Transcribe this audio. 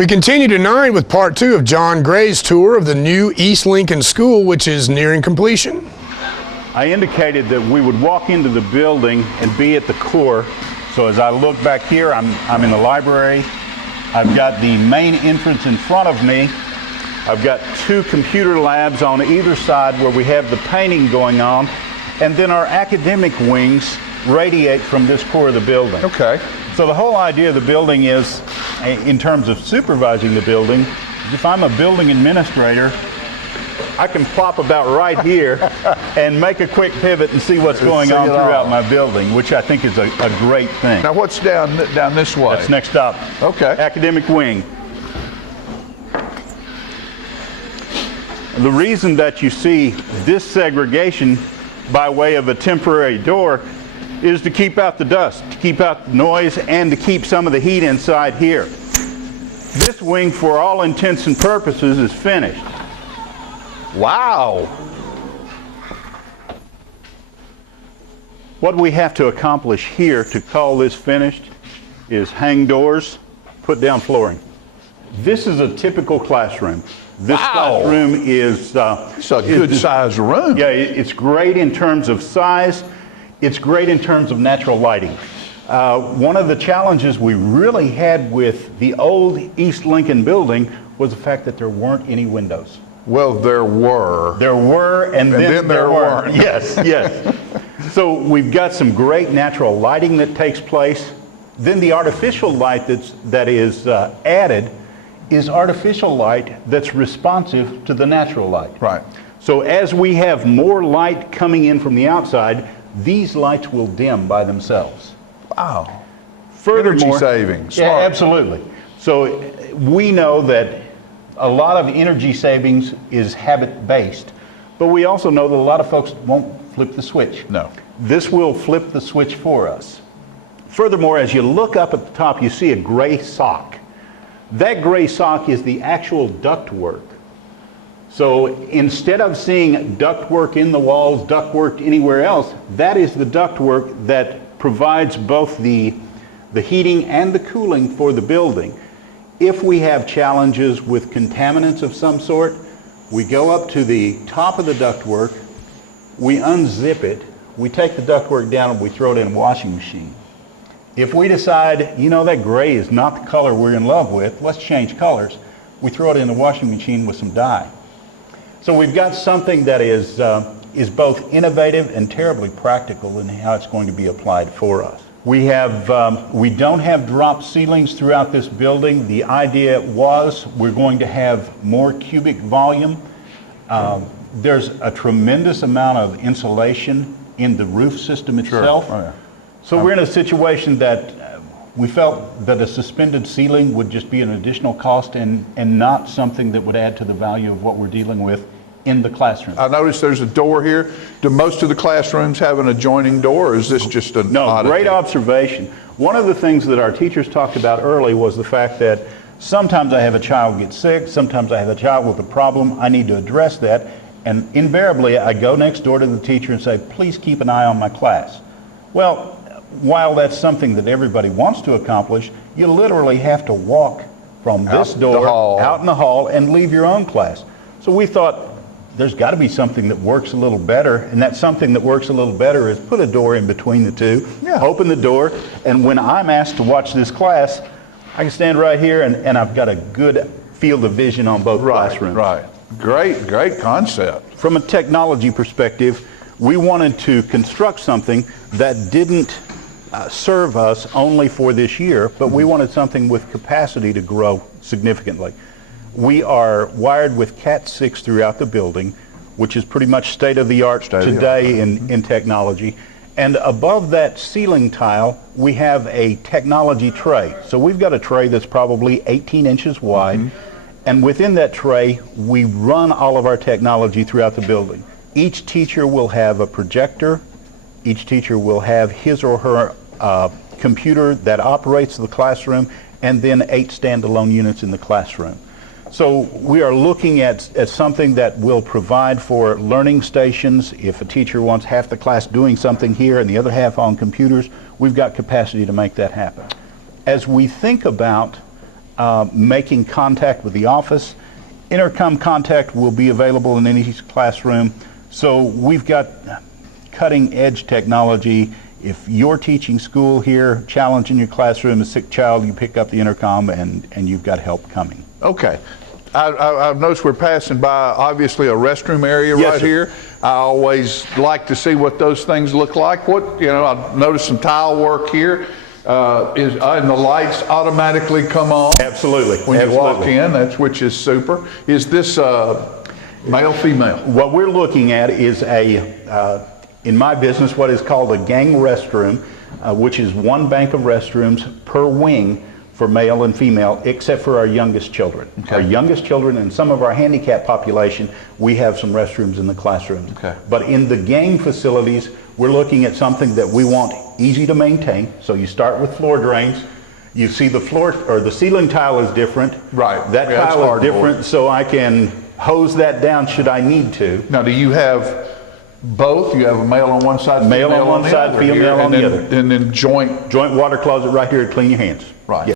We continue tonight with part 2 of John Gray's tour of the new East Lincoln School, which is nearing completion. I indicated that we would walk into the building and be at the core. So as I look back here, I'm in the library. I've got the main entrance in front of me. I've got 2 computer labs on either side where we have the painting going on. And then our academic wings radiate from this core of the building. Okay. So the whole idea of the building is, in terms of supervising the building, if I'm a building administrator, I can plop about right here and make a quick pivot and see what's going on throughout my building, which I think is a great thing. Now what's down this way? That's next up. Okay. Academic wing. The reason that you see this segregation by way of a temporary door is to keep out the dust, to keep out the noise, and to keep some of the heat inside here. This wing, for all intents and purposes, is finished. Wow. What we have to accomplish here to call this finished is hang doors, put down flooring. This is a typical classroom. This classroom is it's a good sized room. Yeah, it's great in terms of size. It's great in terms of natural lighting. One of the challenges we really had with the old East Lincoln building was the fact that there weren't any windows. Well, there were. There were, and then there weren't. Yes, yes. So we've got some great natural lighting that takes place. Then the artificial light that is added is artificial light that's responsive to the natural light. Right. So as we have more light coming in from the outside, these lights will dim by themselves. Wow. Furthermore, energy savings. Yeah, absolutely. So we know that a lot of energy savings is habit-based, but we also know that a lot of folks won't flip the switch. No. This will flip the switch for us. Furthermore, as you look up at the top, you see a gray sock. That gray sock is the actual ductwork. So instead of seeing ductwork in the walls, ductwork anywhere else, that is the ductwork that provides both the heating and the cooling for the building. If we have challenges with contaminants of some sort, we go up to the top of the ductwork, we unzip it, we take the ductwork down and we throw it in a washing machine. If we decide, you know, that gray is not the color we're in love with, let's change colors, we throw it in the washing machine with some dye. So we've got something that is both innovative and terribly practical in how it's going to be applied for us. We don't have drop ceilings throughout this building. The idea was we're going to have more cubic volume. There's a tremendous amount of insulation in the roof system itself. Sure. Oh, yeah. So we're in a situation that we felt that a suspended ceiling would just be an additional cost and not something that would add to the value of what we're dealing with in the classroom. I noticed there's a door here. Do most of the classrooms have an adjoining door, or is this just an oddity? No, great observation. One of the things that our teachers talked about early was the fact that sometimes I have a child get sick, sometimes I have a child with a problem, I need to address that, and invariably I go next door to the teacher and say, please keep an eye on my class. Well, while that's something that everybody wants to accomplish, you literally have to walk from this door out in the hall and leave your own class. So we thought there's got to be something that works a little better, and that something that works a little better is put a door in between the two, open the door, and when I'm asked to watch this class, I can stand right here and I've got a good field of vision on both classrooms. Right. Great concept. From a technology perspective, we wanted to construct something that didn't serve us only for this year, but we wanted something with capacity to grow significantly. We are wired with Cat 6 throughout the building, which is pretty much state-of-the-art today in technology. And above that ceiling tile, we have a technology tray. So we've got a tray that's probably 18 inches wide, and within that tray, we run all of our technology throughout the building. Each teacher will have a projector. Each teacher will have his or her computer that operates the classroom, and then 8 standalone units in the classroom. So we are looking at something that will provide for learning stations. If a teacher wants half the class doing something here and the other half on computers, we've got capacity to make that happen. As we think about making contact with the office. Intercom contact will be available in any classroom. So we've got cutting edge technology. If you're teaching school here, challenge in your classroom, a sick child, you pick up the intercom and you've got help coming. Okay. I've noticed we're passing by, obviously, a restroom area Yes, right sir. here. I always like to see what those things look like. I've noticed some tile work here. And the lights automatically come on. Absolutely. When you walk in, which is super. Is this male, female? What we're looking at is in my business, what is called a gang restroom, which is one bank of restrooms per wing for male and female, except for our youngest children. Okay. Our youngest children and some of our handicapped population, we have some restrooms in the classrooms. Okay. But in the gang facilities, we're looking at something that we want easy to maintain. So you start with floor drains. You see the floor or the ceiling tile is different. Right. That Yeah, tile is it's different, so I can hose that down should I need to. Now, do you have both? You have a male on one side, Male female on one the side, other female here, on the other. And then joint. Joint water closet right here to clean your hands. Right. Yeah.